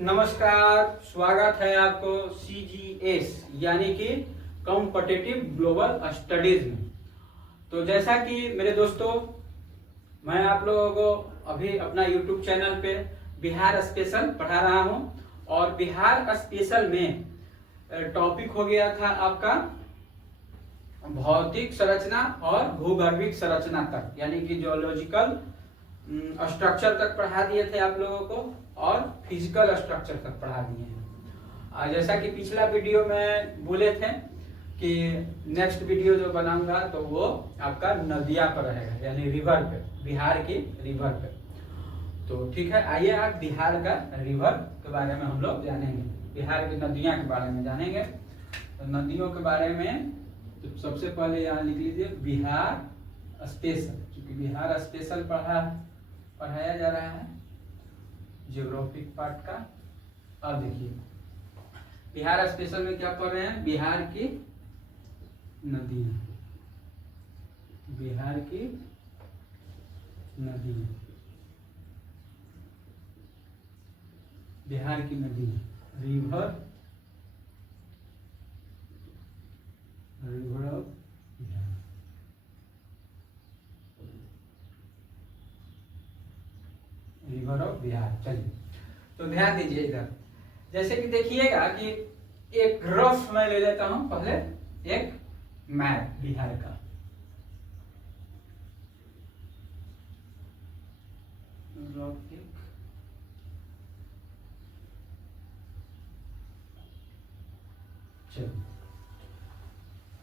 नमस्कार, स्वागत है आपको CGS यानी कि कॉम्पिटिटिव ग्लोबल स्टडीज में। तो जैसा कि मेरे दोस्तों, मैं आप लोगों को अभी अपना YouTube चैनल पे बिहार स्पेशल पढ़ा रहा हूं और बिहार स्पेशल में टॉपिक हो गया था आपका भौतिक संरचना और भूगर्भिक संरचना तक, यानी कि जियोलॉजिकल स्ट्रक्चर तक पढ़ा दिए थे आप लोगों को और फिजिकल स्ट्रक्चर तक पढ़ा दिए हैं। जैसा कि पिछला वीडियो में बोले थे कि नेक्स्ट वीडियो जो बनाऊंगा तो वो आपका नदिया पर रहेगा, यानी रिवर पे, बिहार की रिवर पे। तो ठीक है, आइए आप बिहार का रिवर के बारे में हम लोग जानेंगे, बिहार की नदियां के बारे में जानेंगे। तो नदियों के बारे में तो सबसे पहले यहाँ लिख लीजिए बिहार स्पेशल, क्योंकि बिहार स्पेशल पढ़ाया जा रहा है ज्योग्राफिक पार्ट का। अब देखिए बिहार स्पेशल में क्या पढ़ रहे हैं, बिहार की नदियां, बिहार की नदियां, बिहार की नदियां, river of Bihar, river of Bihar. चलिए, तो ध्यान दीजिए इधर, जैसे कि देखिएगा कि एक रफ मैं ले लेता हूं, पहले एक मैप बिहार का, रफ एक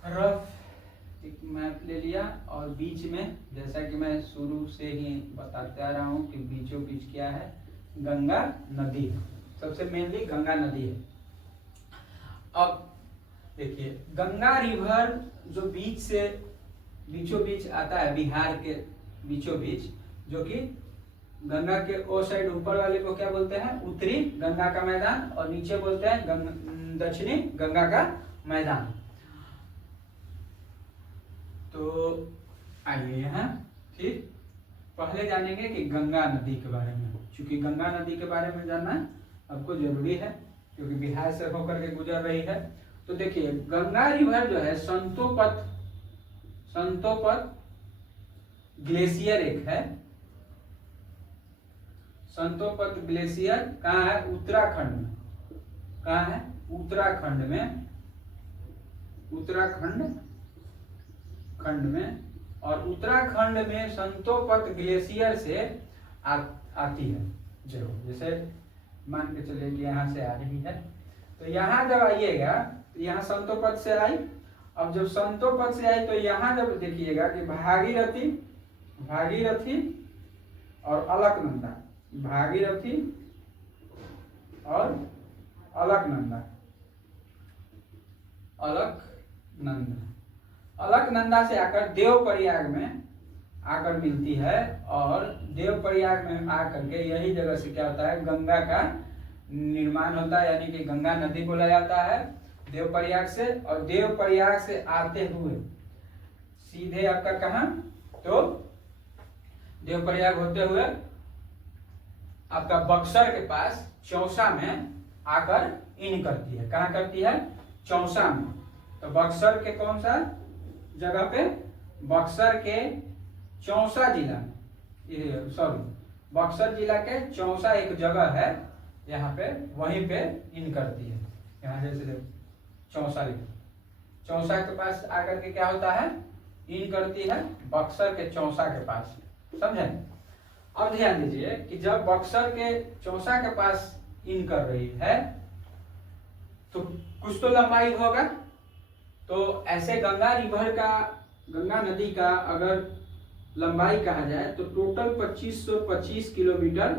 रफ एक मैप ले लिया और बीच में, जैसा कि मैं शुरू से ही बताते आ रहा हूं कि बीचों बीच क्या है, गंगा नदी है, सबसे मेनली गंगा नदी है। अब देखिए गंगा रिवर जो बीच से बीचों बीच आता है, बिहार के बीचों बीच, जो कि गंगा के ओ साइड ऊपर वाले को क्या बोलते हैं, उत्तरी गंगा का मैदान, और नीचे बोलते हैं दक्षिणी गंगा का मैदान। तो आइए यहाँ फिर पहले जानेंगे कि गंगा नदी के बारे में, क्योंकि गंगा नदी के बारे में जानना आपको जरूरी है, क्योंकि बिहार से होकर के गुजर रही है। तो देखिए गंगा रिवर जो है संतोपत ग्लेशियर एक है। संतोपत ग्लेशियर कहाँ है, उत्तराखंड में। कहाँ है, उत्तराखंड में, खंड में। और उत्तराखंड में संतोपत ग्लेशियर से आती है जरूर, जैसे मान के चलिए कि यहाँ से आ रही है, तो यहाँ जब आइएगा तो यहाँ संतोपत से आई। अब जब संतोपत से आई तो यहाँ जब देखिएगा कि भागीरथी और अलकनंदा, भागीरथी और अलकनंदा से आकर देवप्रयाग में आकर मिलती है, और देवप्रयाग में आकर के यही जगह से क्या होता है, गंगा का निर्माण होता है, यानी कि गंगा नदी बोला जाता है देवप्रयाग से। और देवप्रयाग से आते हुए सीधे आपका कहाँ, तो देवप्रयाग होते हुए आपका बक्सर के पास चौसा में आकर इन करती है। कहाँ करती है, चौसा में। तो बक्सर के कौन सा जगह पे, बक्सर के चौसा जिला में, बक्सर जिला के चौसा एक जगह है, यहाँ पे वहीं पे इन करती है। यहाँ जैसे चौसा के पास आकर के क्या होता है, इन करती है बक्सर के चौसा के पास, समझे। अब ध्यान दीजिए कि जब बक्सर के चौसा के पास इन कर रही है तो कुछ तो लंबाई होगा। तो ऐसे गंगा नदी का अगर लंबाई कहा जाए तो टोटल 2525 किलोमीटर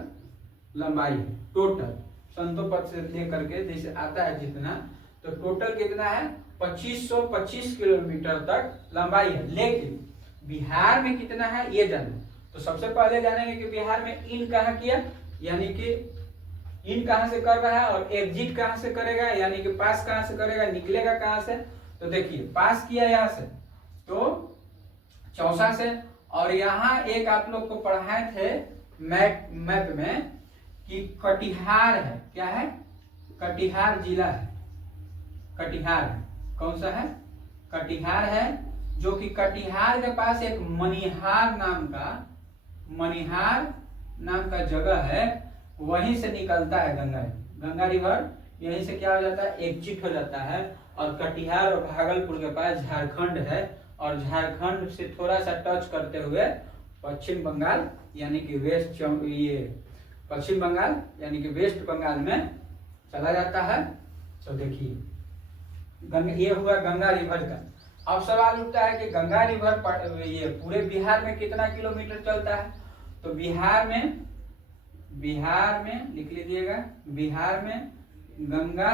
लंबाई है, टोटल संतोपत से लेकर के जैसे आता है जितना, तो टोटल कितना है, 2525 किलोमीटर तक लंबाई है। लेकिन बिहार में कितना है ये जानो। तो सबसे पहले जानेंगे कि बिहार में इन कहाँ किया, यानी कि इन कहाँ से कर रहा है, और एग्जिट कहाँ से करेगा, यानी कि पास कहाँ से करेगा, निकलेगा कहाँ से। तो देखिए पास किया यहाँ से, तो चौसा से। और यहाँ एक आप लोग को पढ़ाए थे मैप में कि कटिहार है, क्या है, कटिहार जिला है, कटिहार है, कौन सा है, कटिहार है, जो कि कटिहार के पास एक मनिहार नाम का जगह है, वहीं से निकलता है गंगा। गंगा रिवर यहीं से क्या हो जाता है, एग्जिट हो जाता है, और कटिहार और भागलपुर के पास झारखंड है, और झारखंड से थोड़ा सा टच करते हुए पश्चिम बंगाल यानी कि पश्चिम बंगाल यानी कि वेस्ट बंगाल में चला जाता है। तो देखिए ये हुआ गंगा रिवर का। अब सवाल उठता है कि गंगा रिवर ये पूरे बिहार में कितना किलोमीटर चलता है। तो बिहार में लिख लीजिएगा, बिहार में गंगा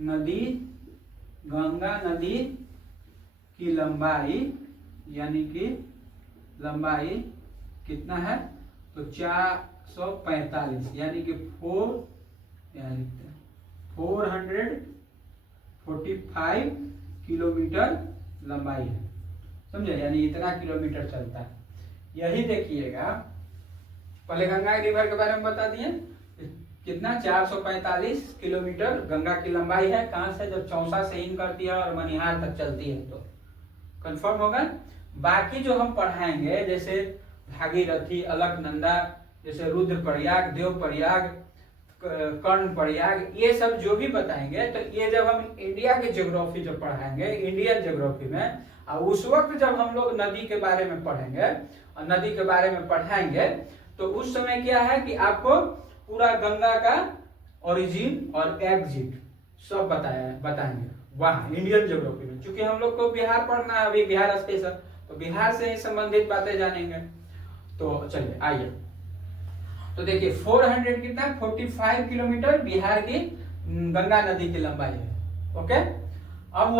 नदी की लंबाई यानी कि लंबाई कितना है, तो 445 यानी कि 445 किलोमीटर लंबाई है, समझे, यानी इतना किलोमीटर चलता है। यही देखिएगा, पहले गंगा रिवर के बारे में बता दिए, कितना 445 किलोमीटर गंगा की लंबाई है। कहां से, जब चौसा से इन करती है और मनिहार तक चलती है, तो कंफर्म होगा। बाकी जो हम पढ़ाएंगे जैसे भागीरथी, अलकनंदा, जैसे रुद्रप्रयाग, देवप्रयाग, कर्णप्रयाग, ये सब जो भी बताएंगे, तो ये जब हम इंडिया के ज्योग्राफी जब पढ़ाएंगे, इंडियन ज्योग्राफी में, और उस वक्त जब हम लोग नदी के बारे में पढ़ेंगे और नदी के बारे में पढ़ाएंगे, तो उस समय क्या है कि आपको पूरा गंगा का ओरिजिन और एग्जिट सब बताएंगे वहाँ इंडियन ज्योग्राफी में। क्योंकि हम लोग को बिहार पढ़ना है, अभी बिहार स्पेशल, तो बिहार से ही संबंधित बातें जानेंगे। तो चलिए आइए, तो देखिए 400 कितना 45 किलोमीटर बिहार की गंगा नदी की लंबाई है। ओके, अब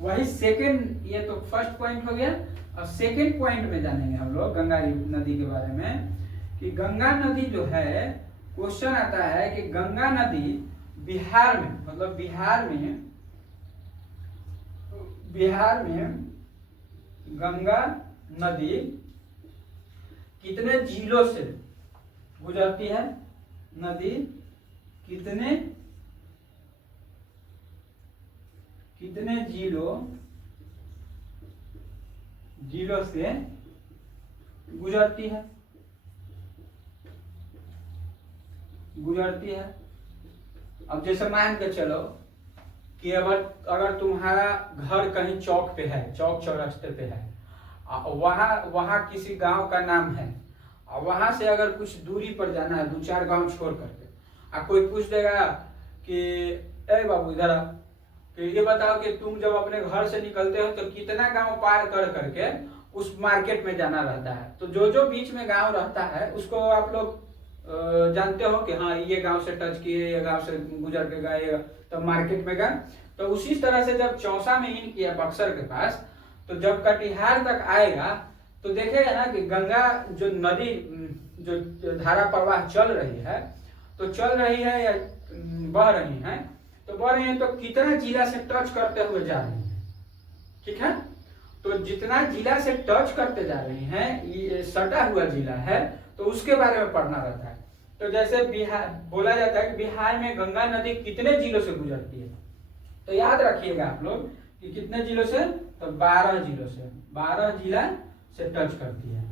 वही सेकंड, ये तो फर्स्ट पॉइंट हो गया। अब सेकंड पॉइंट में जानेंगे हम लोग गंगा नदी के बारे में, कि गंगा नदी जो है, क्वेश्चन आता है कि गंगा नदी बिहार में, मतलब बिहार में गंगा नदी कितने जिलों से गुजरती है, नदी कितने जिलों से गुजरती है। अब जैसे मान के चलो कि अगर तुम्हारा घर कहीं चौक पे है, चौक चौरास्ते पे है, वहां किसी गांव का नाम है, और वहां से अगर कुछ दूरी पर जाना है, 2-4 गांव छोड़ करके, कोई पूछ देगा कि ए बाबू इधर आ, कि ये बताओ कि तुम जब अपने घर से निकलते हो तो कितना गांव पार कर करके उस मार्केट में जाना रहता है। तो जो बीच में गांव रहता है उसको आप लोग जानते हो कि हाँ ये गांव से टच किए, ये गांव से गुजर के गए, तो मार्केट में गए। तो उसी तरह से जब चौसा में इन किया बक्सर के पास, तो जब कटिहार तक आएगा तो देखेगा ना कि गंगा जो नदी जो धारा प्रवाह चल रही है, तो चल रही है या बह रही है, तो बह रही है तो कितना जिला से टच करते हुए जा रही है, ठीक है। तो जितना जिला से टच करते जा रही हैं, ये सटा हुआ जिला है, तो उसके बारे में पढ़ना रहता है। तो जैसे बिहार बोला जाता है कि बिहार में गंगा नदी कितने जिलों से गुजरती है, तो याद रखिएगा आप लोग कि कितने जिलों से, तो 12 जिलों से, 12 जिला से टच करती है।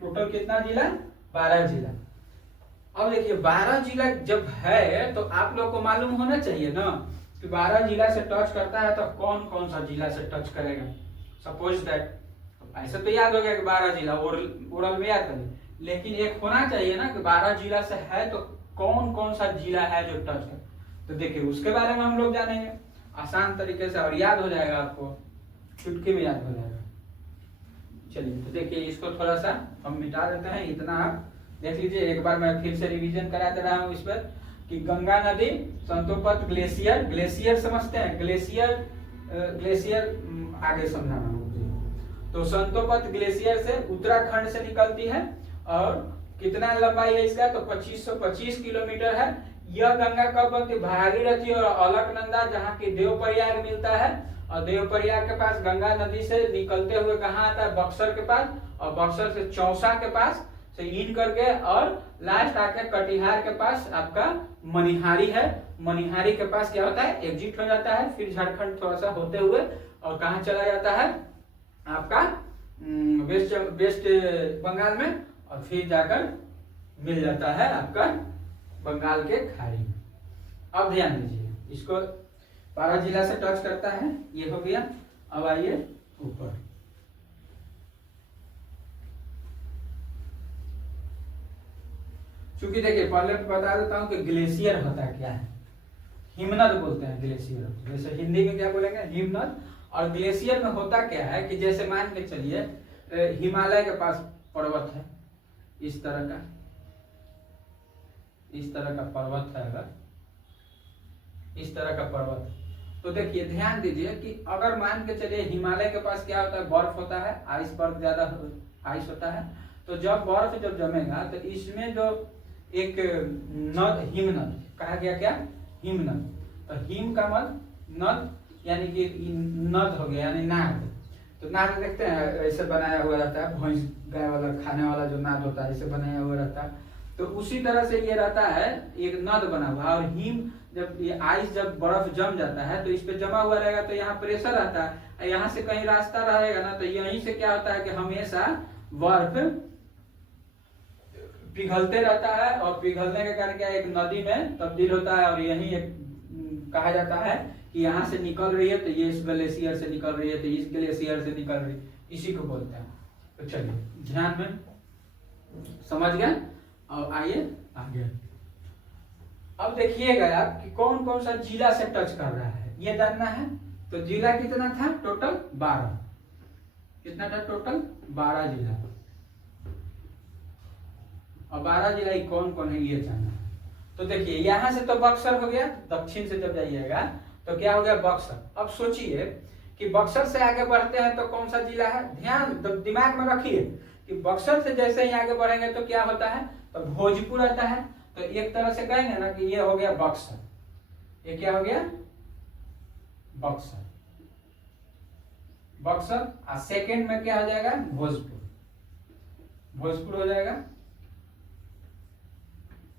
टोटल कितना जिला, 12 जिला। अब देखिए 12 जिला जब है तो आप लोग को मालूम होना चाहिए ना कि 12 जिला से टच करता है तो कौन कौन सा जिला से टच करेगा। सपोज दैट, ऐसे तो याद हो गया कि 12 जिला, ओरल में याद करें, लेकिन एक होना चाहिए ना कि 12 जिला से है तो कौन कौन सा जिला है जो टच कर। तो देखिए उसके बारे में हम लोग जानेंगे आसान तरीके से, और याद हो जाएगा, आपको चुटकी में याद हो जाएगा। चलिए तो देखिए इसको थोड़ा सा हम मिटा देते हैं, इतना आप देख लीजिए। एक बार मैं फिर से रिवीजन करा दे रहा हूँ इस पर कि गंगा नदी संतोपत ग्लेशियर, ग्लेशियर समझते हैं, ग्लेशियर आगे समझाना होगा। तो संतोपत ग्लेशियर से उत्तराखंड से निकलती है, और कितना लंबाई है इसका, तो 2525 किलोमीटर है। यह गंगा कब बनती, भागीरथी और अलकनंदा जहाँ की देवप्रयाग मिलता है, और देवप्रयाग के पास गंगा नदी से निकलते हुए कहाँ आता है, बक्सर के पास, और बक्सर से चौसा के पास से इन करके और लास्ट आके कटिहार के पास आपका मनिहारी है, मनिहारी के पास क्या होता है एग्जिट हो जाता है, फिर झारखंड थोड़ा सा होते हुए और कहाँ चला जाता है आपका वेस्ट बंगाल में, और फिर जाकर मिल जाता है आपका बंगाल के खाड़ी में। अब ध्यान दीजिए, इसको 12 जिला से टच करता है, ये हो गया। अब आइए ऊपर, चूंकि देखिए पहले बता देता हूं कि ग्लेशियर होता क्या है, हिमनद बोलते हैं ग्लेशियर, जैसे हिंदी में क्या बोलेंगे हिमनद। और ग्लेशियर में होता क्या है कि जैसे मान के चलिए हिमालय के पास पर्वत है, इस तरह का पर्वत है, अगर इस तरह का पर्वत, तो देखिए ध्यान दीजिए कि अगर मान के चलिए हिमालय के पास क्या होता है बर्फ होता है, आइस बर्फ ज्यादा आइस होता है, तो जब बर्फ जब जमेगा तो इसमें जो एक नद, हिमनद कहा गया, क्या हिमनद, तो हिम का मत नद यानी कि नद हो गया यानी नाद। तो नाद देखते हैं ऐसे बनाया हुआ रहता है, भैंस गाय वाला खाने वाला जो नाद होता है ऐसे बनाया हुआ रहता है, तो उसी तरह से ये रहता है एक नद बना हुआ। और हिम जब ये आइस जब बर्फ जम जाता है तो इस पे जमा हुआ रहेगा, तो यहाँ प्रेशर रहता है, यहाँ से कहीं रास्ता रहेगा ना, तो यहीं से क्या होता है कि हमेशा बर्फ पिघलते रहता है, और पिघलने के कारण क्या एक नदी में तब्दील होता है, और यही एक कहा जाता है कि यहाँ से निकल रही है तो ये इस ग्लेशियर से निकल रही है, तो इस ग्लेशियर से निकल रही है, इसी को बोलते हैं। तो चलिए ध्यान में समझ गए, और आइए आगे। अब देखिएगा आप कि कौन कौन सा जिला से टच कर रहा है ये जानना है। तो जिला कितना था टोटल 12, कितना था टोटल 12 जिला, और 12 जिला कौन कौन है ये जानना है। तो देखिए यहां से तो बक्सर हो गया, दक्षिण से जब जाइएगा तो क्या हो गया बक्सर। अब सोचिए कि बक्सर से आगे बढ़ते हैं तो कौन सा जिला है, ध्यान दिमाग में रखिए कि बक्सर से जैसे ही आगे बढ़ेंगे तो क्या होता है, तो भोजपुर आता है। तो एक तरह से कहेंगे ना कि ये हो गया बक्सर, ये क्या हो गया बक्सर, बक्सर। और सेकंड में क्या हो जाएगा भोजपुर, भोजपुर हो जाएगा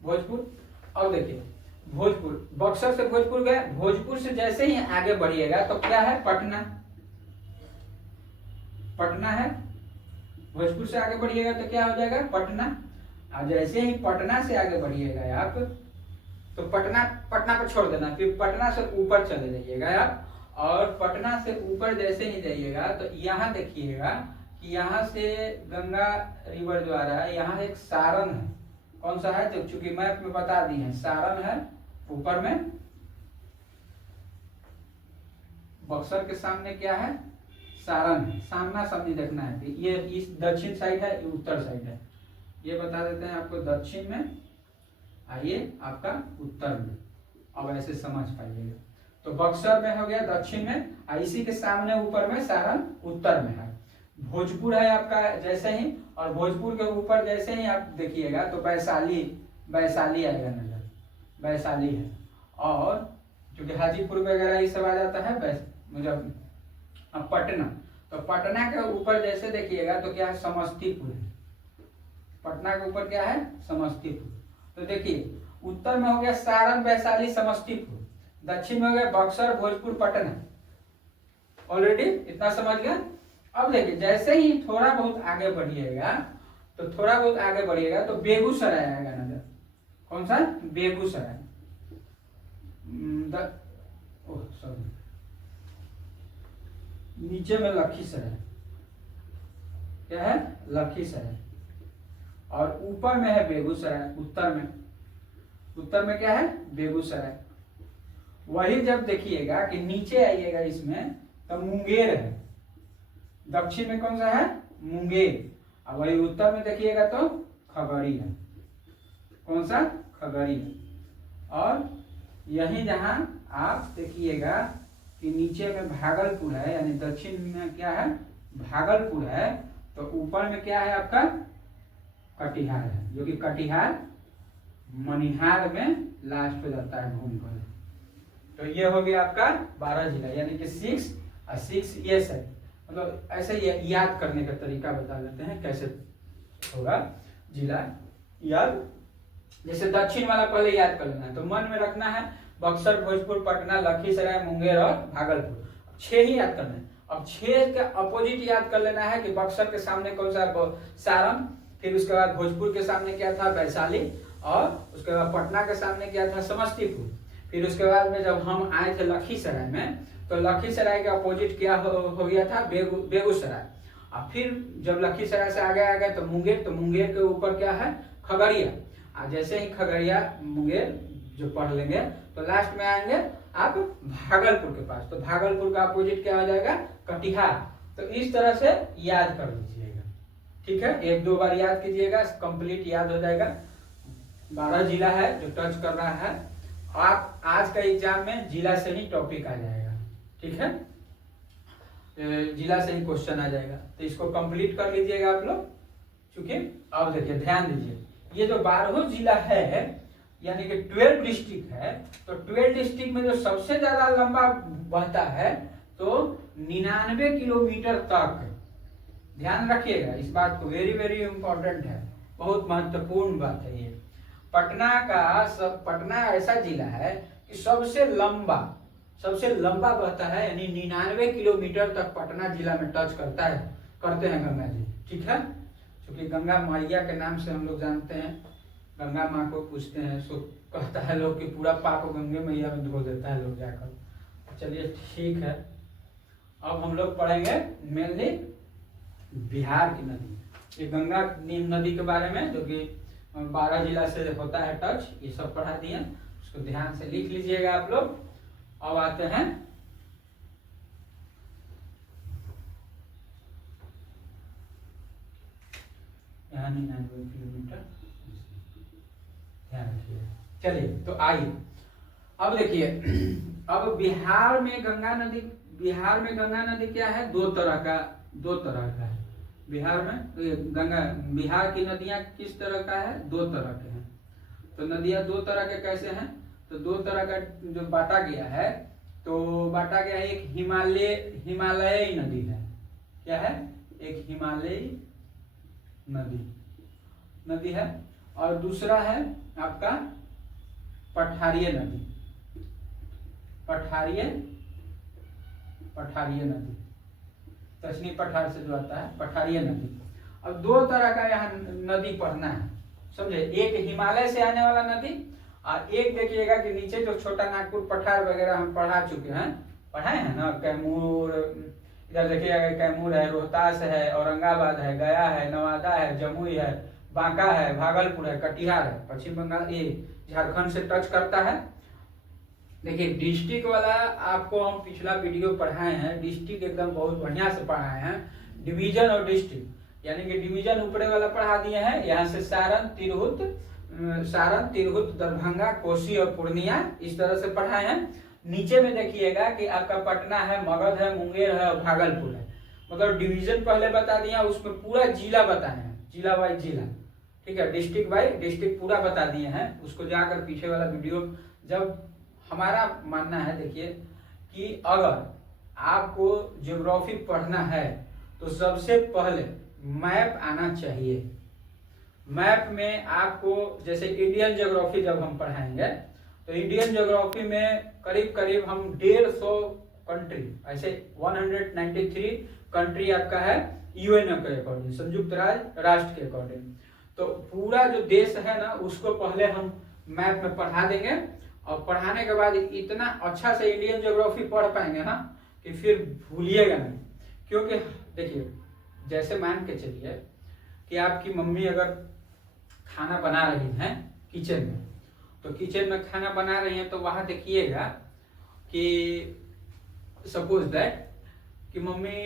भोजपुर। अब देखिए भोजपुर, बक्सर से भोजपुर गए, भोजपुर से जैसे ही आगे बढ़िएगा तो क्या है पटना, पटना है। भोजपुर से आगे बढ़िएगा तो क्या हो जाएगा पटना, और जैसे ही पटना से आगे बढ़िएगा आप तो पटना पर छोड़ देना, फिर पटना से ऊपर चले जाइएगा आप, और पटना से ऊपर जैसे ही जाइएगा तो यहाँ देखिएगा कि यहाँ से गंगा रिवर जो आ रहा है, यहाँ एक सारण है, कौन सा है, जब चूंकि मैप में बता दी है सारण है ऊपर में, बक्सर के सामने क्या है सारण है, सामना सामनी देखना है, ये इस दक्षिण साइड है, ये उत्तर साइड है, ये बता देते हैं आपको दक्षिण में, आइए आपका उत्तर में। अब ऐसे समझ पाइएगा, तो बक्सर में हो गया दक्षिण में, और इसी के सामने ऊपर में सारण उत्तर में है। भोजपुर है आपका जैसे ही, और भोजपुर के ऊपर जैसे ही आप देखिएगा तो वैशाली, वैशाली आएगा नजर, वैशाली है। और क्योंकि हाजीपुर वगैरह ये सब आ जाता है मतलब पटना, तो पटना के ऊपर जैसे देखिएगा तो क्या है समस्तीपुर है, पटना के ऊपर क्या है समस्तीपुर। तो देखिए उत्तर में हो गया सारण वैशाली समस्तीपुर, दक्षिण में हो गया बक्सर भोजपुर पटना, ऑलरेडी इतना समझ गया। अब देखिए जैसे ही थोड़ा बहुत आगे बढ़िएगा तो थोड़ा बहुत आगे बढ़िएगा तो बेगूसराय आएगा नजर, कौन सा बेगूसराय, सॉरी नीचे में लखीसराय, क्या है लखीसराय, और ऊपर में है बेगूसराय, उत्तर में क्या है बेगूसराय। वही जब देखिएगा कि नीचे आइएगा इसमें तो मुंगेर है, दक्षिण में कौन सा है मुंगेर, और वही उत्तर में देखिएगा तो खगड़ी है, कौन सा खगड़ी है। और यही जहां आप देखिएगा कि नीचे में भागलपुर है, यानी दक्षिण में क्या है भागलपुर है, तो ऊपर में क्या है आपका कटिहार है, जो कि कटिहार मनिहार में लास्ट हो जाता है घूम कर। तो ये हो गया आपका 12 जिला, यानी कि 6 और 6 ये है, मतलब ऐसे याद करने का तरीका बता देते हैं कैसे होगा। जिला याद, जैसे दक्षिण वाला पहले याद कर लेना है, तो मन में रखना है बक्सर, भोजपुर, पटना, लखीसराय, मुंगेर और भागलपुर, 6 ही याद करना है। अब 6 का अपोजिट याद कर लेना है कि बक्सर के सामने कौन सा, सारण, फिर उसके बाद भोजपुर के सामने क्या था, वैशाली, और उसके बाद पटना के सामने क्या था, समस्तीपुर। फिर उसके बाद में जब हम आए थे लखीसराय में, तो लखीसराय के अपोजिट क्या हो गया था, बेगूसराय। और फिर जब लखीसराय से आगे आ गए तो मुंगेर, तो मुंगेर के ऊपर क्या है, खगड़िया। और जैसे ही खगड़िया मुंगेर जो पढ़ लेंगे तो लास्ट में आएंगे आप भागलपुर के पास, तो भागलपुर का अपोजिट क्या हो जाएगा, कटिहार। तो इस तरह से याद कर लीजिएगा, ठीक है। 1-2 बार याद कीजिएगा, कंप्लीट याद हो जाएगा। 12 जिला है जो टच कर रहा है। आप आज का एग्जाम में जिला से ही टॉपिक आ जाएगा, ठीक है, जिला से ही क्वेश्चन आ जाएगा। तो इसको कंप्लीट कर लीजिएगा आप लोग, चूंकि अब देखिए ध्यान दीजिए, ये जो 12 जिला है यानी कि 12 डिस्ट्रिक्ट है, तो 12 डिस्ट्रिक्ट में जो सबसे ज्यादा लंबा बहता है तो 99 किलोमीटर तक। ध्यान रखिएगा इस बात को, वेरी वेरी इंपॉर्टेंट है, बहुत महत्वपूर्ण बात है ये। पटना ऐसा जिला है कि सबसे लंबा बहता है, यानी 99 किलोमीटर तक पटना जिला में टच करते हैं गंगा जी, ठीक है। क्योंकि गंगा मैया के नाम से हम लोग जानते हैं, गंगा माँ को पूछते हैं, सो कहता है लोग कि पूरा पाप गंगे मैया में धो देता है लोग जाकर। चलिए ठीक है, अब हम लोग पढ़ेंगे मेनली बिहार की नदी, ये गंगा नदी के बारे में, जो कि 12 जिला से होता है टच, ये सब पढ़ा दिए, उसको ध्यान से लिख लीजिएगा आप लोग। अब आते हैं यहाँ 99 किलोमीटर, ध्यान रखिए। चलिए तो आइए अब देखिए, अब बिहार में गंगा नदी क्या है, दो तरह का है बिहार में। बिहार की नदियां किस तरह का है, 2 तरह के हैं। तो नदियां 2 तरह के कैसे हैं, तो 2 तरह का जो बांटा गया है, एक हिमालयी नदी है, क्या है, एक हिमालयी नदी है, और दूसरा है आपका पठारिय नदी, दक्षिणी पठार से जो आता है पठारिय नदी। अब 2 तरह का यहाँ नदी पढ़ना है, समझे, एक हिमालय से आने वाला नदी, और एक देखिएगा कि नीचे जो छोटा नागपुर पठार वगैरह हम पढ़ाए हैं ना, कैमूर, इधर देखिएगा कैमूर है, रोहतास है, औरंगाबाद है, गया है, नवादा है, जमुई है, बांका है, भागलपुर है, कटिहार है, पश्चिम बंगाल, ये झारखंड से टच करता है। देखिए डिस्ट्रिक्ट वाला आपको हम पिछला वीडियो पढ़ाए हैं, डिस्ट्रिक्ट एकदम बहुत बढ़िया से पढ़ाए हैं, डिवीजन और डिस्ट्रिक्ट, यानी कि डिवीजन ऊपरे वाला पढ़ा दिए हैं, यहाँ से सारण, तिरहुत, दरभंगा, कोसी और पूर्णिया, इस तरह से पढ़ाए हैं। नीचे में देखिएगा कि आपका पटना है, मगध है, मुंगेर है और भागलपुर है, मतलब डिवीजन पहले बता दिया, उसमें पूरा जिला बताए हैं, जिला वाइज जिला, ठीक है, डिस्ट्रिक्ट वाइज डिस्ट्रिक्ट पूरा बता दिए हैं। उसको जाकर पीछे वाला वीडियो, जब हमारा मानना है देखिए कि अगर आपको ज्योग्राफी पढ़ना है तो सबसे पहले मैप आना चाहिए। मैप में आपको, जैसे इंडियन ज्योग्राफी जब हम पढ़ाएंगे तो इंडियन ज्योग्राफी में करीब हम 150 कंट्री, ऐसे 193 कंट्री आपका है यूएन के अकॉर्डिंग, संयुक्त राष्ट्र के अकॉर्डिंग। तो पूरा जो देश है ना, उसको पहले हम मैप में पढ़ा देंगे, और पढ़ाने के बाद इतना अच्छा से इंडियन ज्योग्राफी पढ़ पाएंगे ना कि फिर भूलिएगा नहीं। क्योंकि देखिए, जैसे मान के चलिए कि आपकी मम्मी अगर खाना बना रही हैं किचन में, तो किचन में खाना बना रही हैं, तो वहां देखिएगा कि सपोज दैट कि मम्मी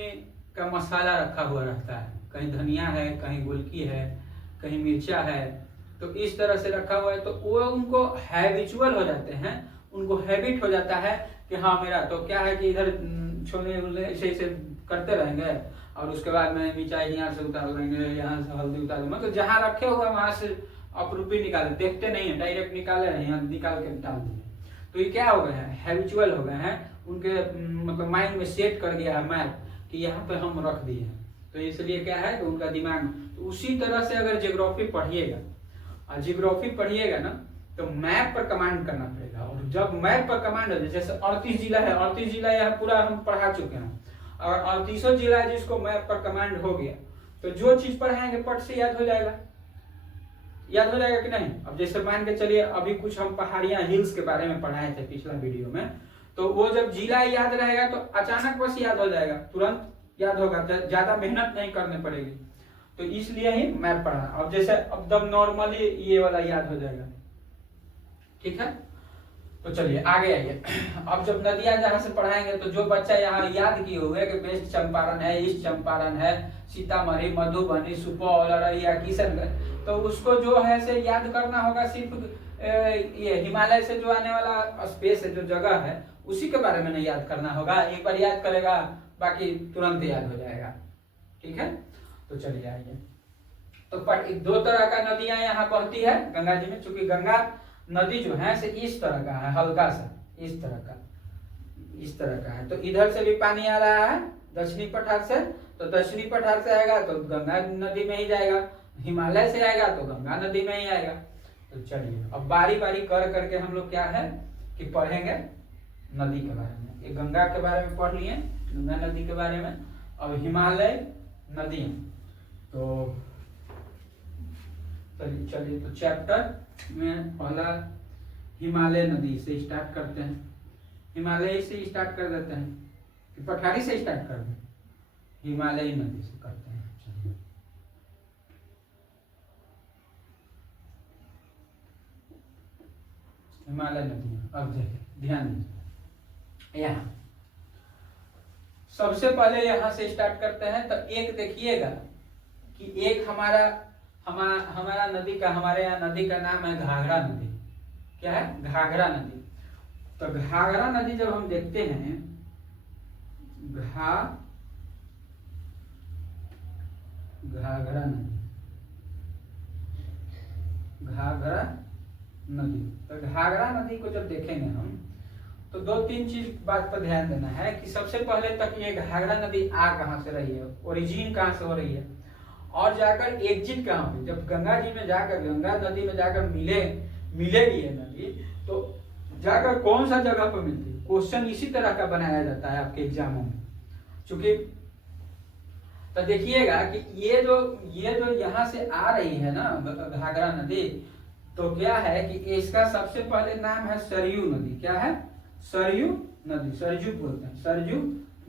का मसाला रखा हुआ रहता है, कहीं धनिया है, कहीं गोलकी है, कहीं मिर्चा है, तो इस तरह से रखा हुआ है, तो वो उनको हैबिचुअल हो जाते हैं, उनको हैबिट हो जाता है कि हाँ मेरा तो क्या है कि इधर छोले ऐसे करते रहेंगे, और उसके बाद में मिर्चाई यहाँ से उतार लेंगे, यहाँ से हल्दी उतार लेंगे, मतलब जहाँ रखे हुआ वहां से अपरूपी निकाले, देखते नहीं है, डायरेक्ट निकाले नहीं, यहाँ निकाल के डाल दिए। तो ये क्या हो गए हैं, हैबिचुअल हो गए हैं, उनके मतलब माइंड में सेट कर गया है मैप कि यहाँ पे हम रख दिए हैं। तो इसलिए क्या है कि उनका दिमाग, तो तो उसी तरह से अगर ज्योग्राफी पढ़िएगा और ज्योग्राफी पढ़िएगा ना तो मैप पर कमांड करना पड़ेगा। और जब मैप पर कमांड हो जाए, जैसे 38 जिला है, 38 जिला यह पूरा हम पढ़ा चुके हैं, और 38 जिला जिसको मैप पर कमांड हो गया तो जो चीज पढ़ाएंगे पट से याद हो जाएगा। याद हो जाएगा कि नहीं? अब जैसे मान के चलिए अभी कुछ हम पहाड़ियां हिल्स के बारे में पढ़ाए थे पिछला वीडियो में, तो वो जब जिला याद रहेगा तो अचानक बस याद हो जाएगा, तुरंत याद होगा, ज्यादा मेहनत नहीं करनी पड़ेगी। तो इसलिए ही मैप पढ़ा। अब जैसे अब जब नॉर्मली ये वाला याद हो जाएगा, ठीक है। तो चलिए आगे आइए। अब जब नदियां जहां से पढ़ाएंगे तो जो बच्चा यहाँ याद किए हुए कि वेस्ट चंपारण है, ईस्ट चंपारण है, सीतामढ़ी, मधुबनी, सुपौल, अररिया, किशनगंज, तो उसको जो है से याद करना होगा सिर्फ ये हिमालय से जो आने वाला स्पेस है, जो जगह है, उसी के बारे में नहीं याद करना होगा। एक बार याद करेगा बाकी तुरंत याद हो जाएगा, ठीक है। तो चलिए आइए। तो दो तरह का नदियां यहाँ बहती है गंगा जी में, चूंकि गंगा नदी जो है से इस तरह का है, हल्का सा इस तरह का है। तो इधर से भी पानी आ रहा है दक्षिणी पठार से, तो दक्षिणी पठार से आएगा तो गंगा नदी में ही जाएगा, हिमालय से आएगा तो गंगा नदी में ही आएगा। तो चलिए अब बारी बारी कर करके हम लोग क्या है कि पढ़ेंगे नदी के बारे में। ये गंगा के बारे में पढ़ लिए, गंगा नदी के बारे में। अब हिमालय नदी, तो चलिए तो चैप्टर में पहला हिमालय नदी से स्टार्ट करते हैं। हिमालय से स्टार्ट कर देते हैं कि पठारी से स्टार्ट कर दें? हिमालय नदी से करते हैं। चलिए हिमालय नदी, अब देखिए ध्यान दीजिए, यहाँ सबसे पहले यहाँ से स्टार्ट करते हैं। तो एक देखिएगा कि एक हमारा नदी का, हमारे यहाँ नदी का नाम है घाघरा नदी। क्या है? घाघरा नदी। तो घाघरा नदी जब हम देखते हैं, घाघरा नदी, तो घाघरा नदी को जब देखेंगे हम तो दो तीन चीज बात पर ध्यान देना है कि सबसे पहले तक ये घाघरा नदी आ कहाँ से रही है, ओरिजिन कहाँ से हो रही है, और जाकर एग्जिट कहाँ पे, जब गंगा जी में जाकर, गंगा नदी में जाकर मिलेगी ये नदी, तो जाकर कौन सा जगह पर मिलती है। क्वेश्चन इसी तरह का बनाया जाता है आपके एग्जामों में। चूंकि तो देखिएगा कि ये जो यहाँ से आ रही है ना घाघरा नदी, तो क्या है कि इसका सबसे पहले नाम है सरयू नदी। क्या है? सरयू नदी, सरजू बोलते हैं, सरजू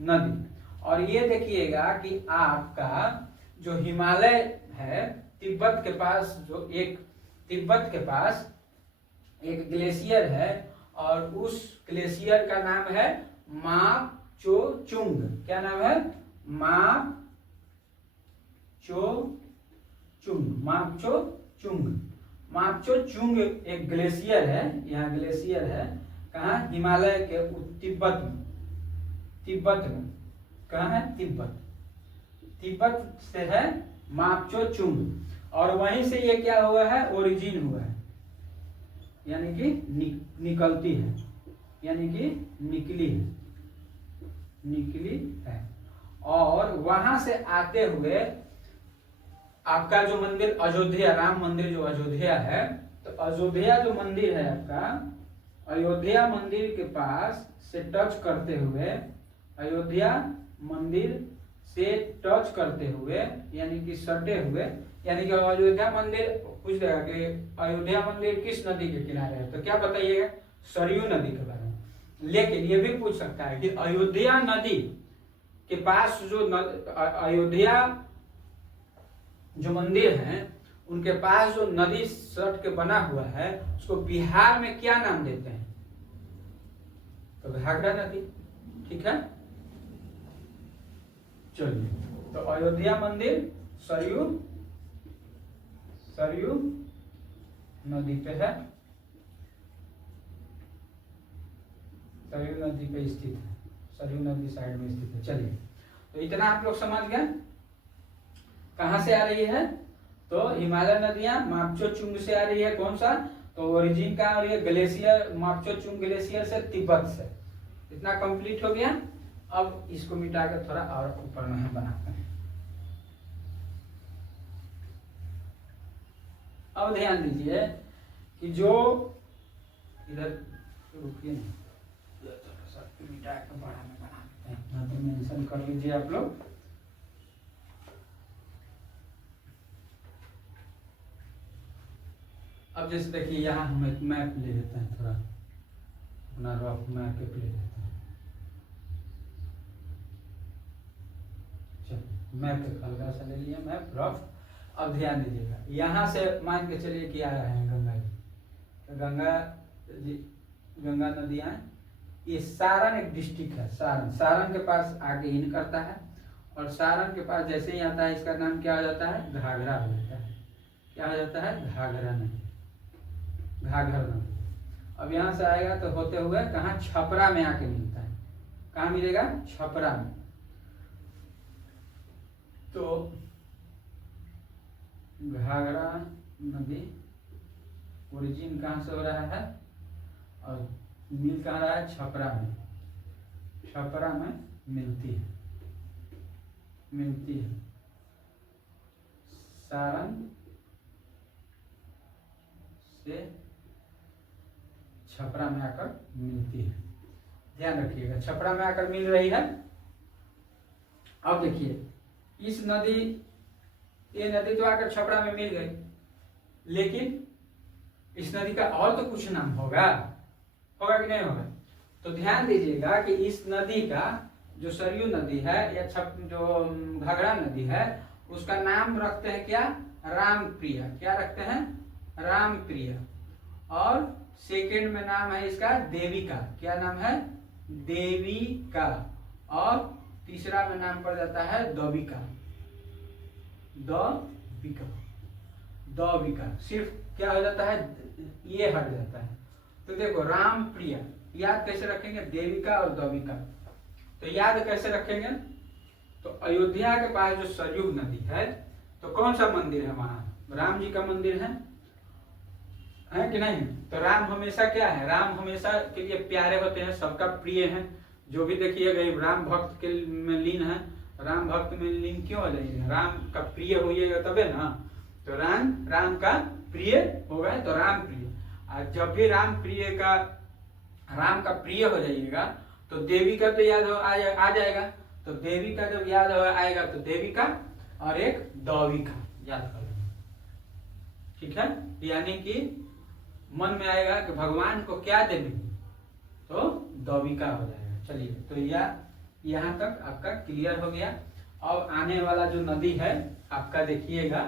नदी। और ये देखिएगा कि आपका जो हिमालय है, तिब्बत के पास एक ग्लेशियर है, और उस ग्लेशियर का नाम है मापचोचुंग। क्या नाम है? मापचोचुंग एक ग्लेशियर है। यहाँ ग्लेशियर है कहाँ? हिमालय के तिब्बत में। कहाँ है? तिब्बत से है मापचोचुंग, और वहीं से ये क्या हुआ है? ओरिजिन हुआ है, यानी कि निकलती है, यानी कि निकली है। और वहां से आते हुए आपका जो मंदिर अयोध्या, राम मंदिर जो अयोध्या है, तो अयोध्या जो मंदिर है आपका, अयोध्या मंदिर के पास से टच करते हुए, अयोध्या मंदिर से टच करते हुए, यानी कि सटे हुए, यानी कि अयोध्या मंदिर पूछ देगा कि अयोध्या मंदिर किस नदी के किनारे है, तो क्या बताइएगा? सरयू नदी के बारे में। लेकिन ये भी पूछ सकता है कि अयोध्या नदी के पास जो अयोध्या जो मंदिर है उनके पास जो नदी सट के बना हुआ है, उसको बिहार में क्या नाम देते हैं? तो घाघरा नदी। ठीक है, चलिए तो अयोध्या मंदिर सरयू नदी पे है, सरयू नदी पे स्थित है, सरयू नदी साइड में स्थित है। चलिए तो इतना आप लोग समझ गए कहां से आ रही है। तो हिमालय नदियां मापचोचुंग से आ रही है। कौन सा? तो ओरिजिन का, और ये ग्लेशियर मापचोचुंग ग्लेशियर से तिब्बत से। इतना कंप्लीट हो गया। अब इसको मिटा कर थोड़ा और ऊपर में हम बनाते हैं। अब ध्यान दीजिए कि जो इधर रुकिए नहीं, थोड़ा सा मिटा के बड़ा में बना देते हैं, यहाँ तो मेंशन कर लीजिए आप लोग। अब जैसे देखिए यहाँ हम एक मैप ले लेते हैं, थोड़ा अपना रफ मैप एक ले लेते हैं। चलिए मैप एक हल्का सा ले लिया, मैप रफ। अब ध्यान दीजिएगा, यहाँ से मान के चलिए कि आ रहे हैं गंगा जी, तो गंगा नदियाँ, ये सारण एक डिस्ट्रिक्ट है, सारण के पास आके इन करता है, और सारण के पास जैसे ही आता है इसका नाम क्या हो जाता है, घाघरा हो जाता है। क्या हो जाता है, घाघरा नदी, घाघर नदी। अब यहाँ से आएगा तो होते हुए कहाँ, छपरा में आके मिलता है। कहाँ मिलेगा, छपरा में। तो घाघरा नदी ओरिजिन कहाँ से हो रहा है और मिल कहाँ रहा है, छपरा में। छपरा में मिलती है सारण से छपरा में आकर मिलती है। ध्यान रखिएगा, छपरा में आकर मिल रही है। अब देखिए इस नदी, ये नदी तो आकर छपरा में मिल गई, लेकिन इस नदी का और तो कुछ नाम होगा कि नहीं होगा। तो ध्यान दीजिएगा कि इस नदी का जो सरयू नदी है या जो घाघरा नदी है, उसका नाम रखते हैं क्या, रामप्रिय। क्या रखते हैं, रामप्रिय। और सेकेंड में नाम है इसका देविका। क्या नाम है, देविका। और तीसरा में नाम पड़ जाता है दविका। दविका सिर्फ क्या हो जाता है, ये हट जाता है। तो देखो राम प्रिय याद कैसे रखेंगे, देविका और दविका। तो याद कैसे रखेंगे, तो अयोध्या के पास जो सरयू नदी है, तो कौन सा मंदिर है वहां, राम जी का मंदिर है कि नहीं। तो राम हमेशा क्या है, राम हमेशा के लिए प्यारे होते हैं, सबका प्रिय है। जो भी देखिएगा राम भक्त के में लीन है, राम भक्त में लीन क्यों हो जाइए, राम का प्रिय होइएगा तबे ना। तो राम का प्रिय होगा तो राम प्रिय। और जब भी राम का प्रिय हो जाइएगा तो देवी का तो याद आ जाएगा। तो देवी का जब याद आएगा तो देविका और एक दविका याद कर लेना, ठीक है। यानी कि मन में आएगा कि भगवान को क्या देवी, तो दविका हो जाएगा। चलिए, तो यहाँ तक आपका क्लियर हो गया। अब आने वाला जो नदी है आपका देखिएगा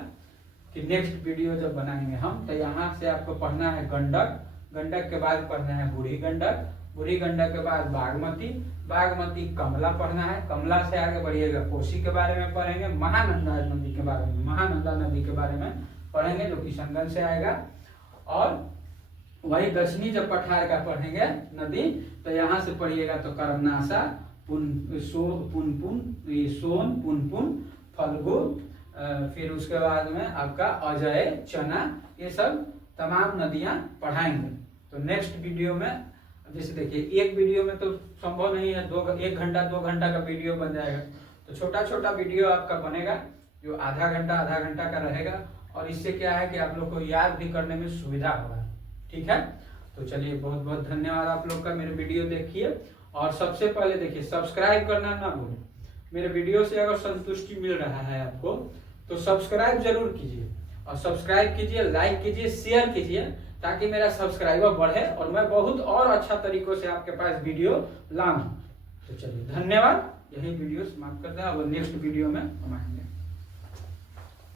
कि नेक्स्ट वीडियो जब बनाएंगे हम, तो यहाँ से आपको पढ़ना है गंडक, गंडक के बाद पढ़ना है बूढ़ी गंडक, बूढ़ी गंडक के बाद बागमती, बागमती कमला पढ़ना है, कमला से आगे बढ़िएगा कोसी के बारे में पढ़ेंगे, महानंदा नदी के बारे में, महानंदा नदी के बारे में पढ़ेंगे जो किशनगंज से आएगा। और वही दक्षिणी जब पठार का पढ़ेंगे नदी, तो यहाँ से पढ़िएगा तो कर्मनाशा, सोन, पुनपुन, फल्गु, फिर उसके बाद में आपका अजय, चना, ये सब तमाम नदियां पढ़ाएंगे। तो नेक्स्ट वीडियो में जैसे देखिए एक वीडियो में तो संभव नहीं है, 1 घंटा 2 घंटा का वीडियो बन जाएगा। तो छोटा छोटा वीडियो आपका बनेगा जो आधा घंटा का रहेगा, और इससे क्या है कि आप लोग को याद भी करने में सुविधा होगा, ठीक है। तो चलिए, बहुत बहुत धन्यवाद आप लोग का, मेरे वीडियो देखिए। और सबसे पहले देखिए सब्सक्राइब करना ना भूलें। मेरे वीडियो से अगर संतुष्टि मिल रहा है आपको तो सब्सक्राइब जरूर कीजिए, और सब्सक्राइब कीजिए, लाइक कीजिए, शेयर कीजिए, ताकि मेरा सब्सक्राइबर बढ़े और मैं बहुत और अच्छा तरीकों से आपके पास वीडियो लाऊं। तो चलिए धन्यवाद, यही वीडियो समाप्त करते हैं। अब नेक्स्ट वीडियो में हम आएंगे।